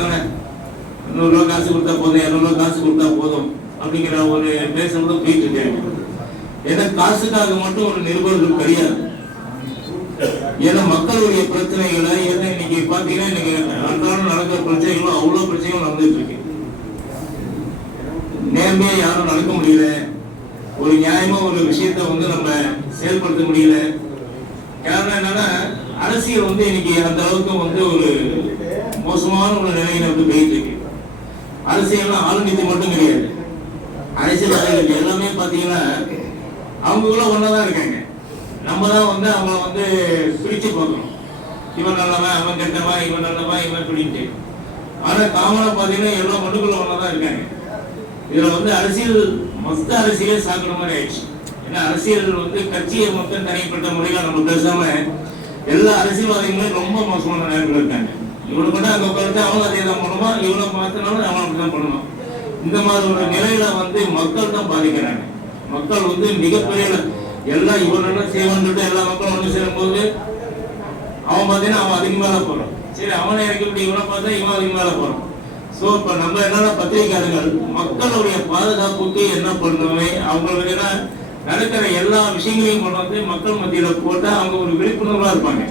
தானே, 100 ரூபா காசு கொடுத்தா போதும், 200 ரூபா காசு கொடுத்தா போதும் அப்படிங்கிற ஒரு பேசுறது போயிட்டு இருக்காங்க. ஏன்னா காசுக்காக மட்டும் ஒரு நிருபர்கள் கிடையாது. ஏன்னா மக்களுடைய பிரச்சனைகளை, ஏன்னா இன்னைக்கு பாத்தீங்கன்னா இன்னைக்கு அன்றாடம் நடக்கிற பிரச்சனைகளும் அவ்வளவு பிரச்சனைகளும் நடந்துட்டு இருக்கு. நேர்மையா யாரும் நடக்க முடியல, ஒரு நியாயமா ஒரு விஷயத்த நம்ம செயல்படுத்த முடியல. காரணம் என்னன்னா அரசியல் இன்னைக்கு அந்த அளவுக்கு ஒரு மோசமான ஒரு நிலையில போயிட்டு இருக்கு. அரசியல் ஆளுநீதி மட்டும் கிடையாது, அரசியல்வாதிகள் எல்லாமே பாத்தீங்கன்னா அவங்களும் ஒன்னதான் இருக்காங்க. நம்ம தான் அவங்கள பிரிச்சு பார்க்கணும். இவன் நல்லவன், அவன் கெட்டவன், இவன் நல்லவன், இவன் அப்படின்ட்டு. ஆனா காமனா பாத்தீங்கன்னா எல்லாம் மனுக்குள்ள ஒன்னதான் இருக்காங்க. இதுல அரசியல் மொத்த அரசியலே சாக்குற மாதிரி ஆயிடுச்சு. ஏன்னா அரசியல் கட்சியை மொத்தம் தனிப்பட்ட முறையில நம்ம பேசாம எல்லா அரசியல்வாதிகளும் ரொம்ப மோசமான நேரத்தில் இருக்காங்க. இவனை கூட அங்க உட்காந்து அவனும் அதே தான் பண்ணுவான், இவனை மாத்தினாலும் அவன் அப்படிதான் பண்ணணும். இந்த மாதிரி ஒரு நிலையில மக்கள் தான் பாதிக்கிறாங்க. மக்கள் மிகப்பெரிய எல்லாம் இவன் செய்வான்னு எல்லா மக்களும் ஒன்று சேரும் போது அவன் பார்த்தீங்கன்னா அவன் அதுக்கு மேல போறான். சரி, அவனை இறக்கி இவனை பார்த்தா இவன் அதுக்கு மேல போறான். சோ இப்ப நம்ம என்னன்னா பத்திரிகையாளர்கள் மக்களுடைய பாதுகாப்புக்கு என்ன பண்ணுமே, அவங்களுக்கு நடக்கிற எல்லா விஷயங்களையும் கொண்டு மக்கள் மத்தியில போட்டா அவங்க ஒரு விழிப்புணர்வா இருப்பாங்க.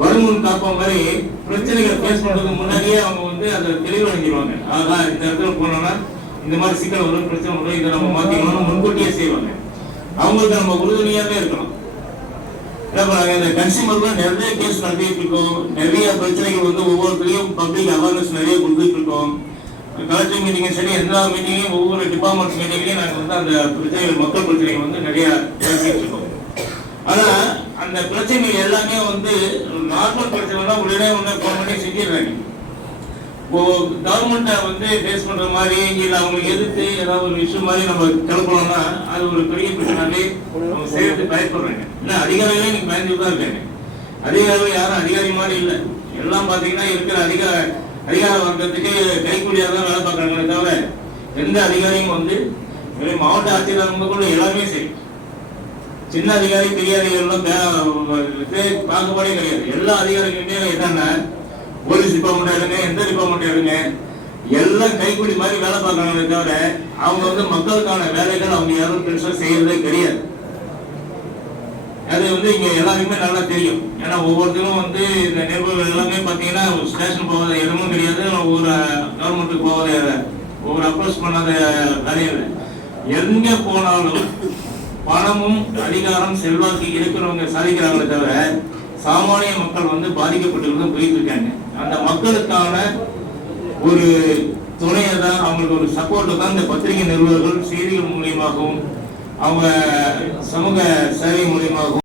வருமுன் காப்போம் வரை பிரச்சனைகளை பேஸ் பண்றதுக்கு முன்னாடியே அவங்க அதை தெளிவடைஞ்சிருவாங்க. ஆகா, இந்த இடத்துல போனோம்னா இந்த மாதிரி சிக்கல் வரும், பிரச்சனை வரும், இதை நம்ம மாத்திக்கணும்னு முன்கூட்டியே செய்வாங்க. அவங்களுக்கு நம்ம உறுதுணையாவே இருக்கணும். இந்த கன்சியூமர் நிறைய கேஸ் நடத்திட்டு இருக்கோம், நிறைய பிரச்சனைகள் ஒவ்வொருத்தரையும் பப்ளிக் அவேர்னஸ் நிறைய கொடுத்துட்டு இருக்கோம். கலெக்டர் மீட்டிங் சரி, எல்லா மீட்டிங்கையும் ஒவ்வொரு டிபார்ட்மெண்ட் மீட்டிங்லையும் நாங்கள் அந்த பிரச்சனைகள், மக்கள் பிரச்சனைகள் நிறைய பேசிட்டு இருக்கோம். ஆனா அந்த பிரச்சனைகள் எல்லாமே நார்மல் பிரச்சனைனா உடனே ஃபோன் பண்ணி செஞ்சிடுறாங்க. கவர்மெண்ட்டை ஃபேஸ் பண்ற மாதிரி இல்லை அவங்களுக்கு எதிர்த்து ஏதாவது ஒரு விஷயம் மாதிரி நம்ம கிளப்பணும்னா அது ஒரு பெரிய பிரச்சனை. அவங்க செய்யறது பயப்படுறாங்க. இல்லை அதிகாரிகளே நீங்க பயந்துட்டு தான் இருக்காங்க. அதிகாரிகள் யாரும் அதிகாரி மாதிரி இல்லை. எல்லாம் பாத்தீங்கன்னா இருக்கிற அதிகார வர்க்கத்துக்கு கைக்கூலியாதான் வேலை பார்க்கறாங்களே தவிர எந்த அதிகாரியும் மாவட்ட ஆட்சியர் கூட எல்லாருமே சரி, சின்ன அதிகாரி பெரிய அதிகாரிகளும் பாகுபாடே கிடையாது. எல்லா அதிகாரிகளுமே என்னன்னா போலீஸ் டிபார்ட்மெண்ட் எடுங்க, எந்த டிபார்ட்மெண்ட் எடுங்க, எல்லாம் கைக்கூலி மாதிரி வேலை பார்க்கறாங்களே தவிர அவங்க மக்களுக்கான வேலைகள் அவங்க யாரும் பெருசா செய்யறதே கிடையாது. அது இங்க எல்லாருக்குமே நல்லா தெரியும். ஏன்னா ஒவ்வொருத்தரும் இந்த நிருபர்கள் எல்லாமே பாத்தீங்கன்னா ஸ்டேஷன் போகாத இடமும் கிடையாது, ஒவ்வொரு கவர்மெண்ட்டுக்கு போகாத ஒவ்வொரு அப்ரோச் பண்ணாத வேலையில எங்க போனாலும் பணமும் அதிகாரம் செல்வாக்கு இருக்கிறவங்க சாதிக்கிறாங்களே தவிர சாமானிய மக்கள் பாதிக்கப்பட்டு போயிட்டு இருக்காங்க. அந்த மக்களுக்கான ஒரு துணையை தான், அவங்களுக்கு ஒரு சப்போர்ட்டை தான் இந்த பத்திரிகை நிருபர்கள் செய்திகள் மூலியமாகவும் அவங்க சமூக சேவை மூலியமாகவும்